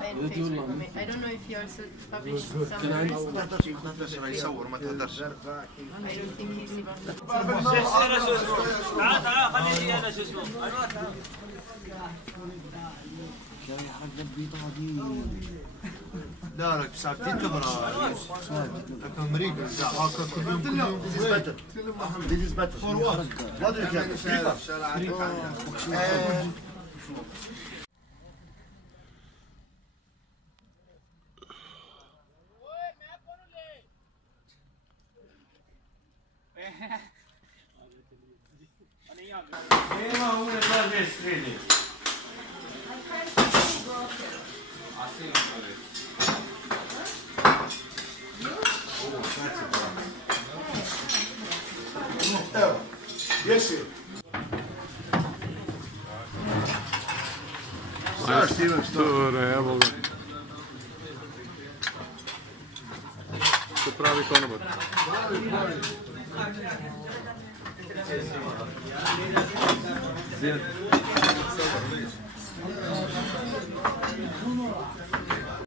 بين فيسبوك. I don't know if you also publish somewhere else, but ما تهدرش راه يصور ما تهدرش. I don't think he's even. انا شو اسمه تعال تعال خليني انا شو اسمه ايوه تعال لا راك ساعتين كاميرا. راك امريكا هاكا كل يوم كل يوم. This is better. This is better. For what? What do you get? ايوه هو اللي بيستريني Yes, sir. Dobro, evo ga. To pravi konobar. زين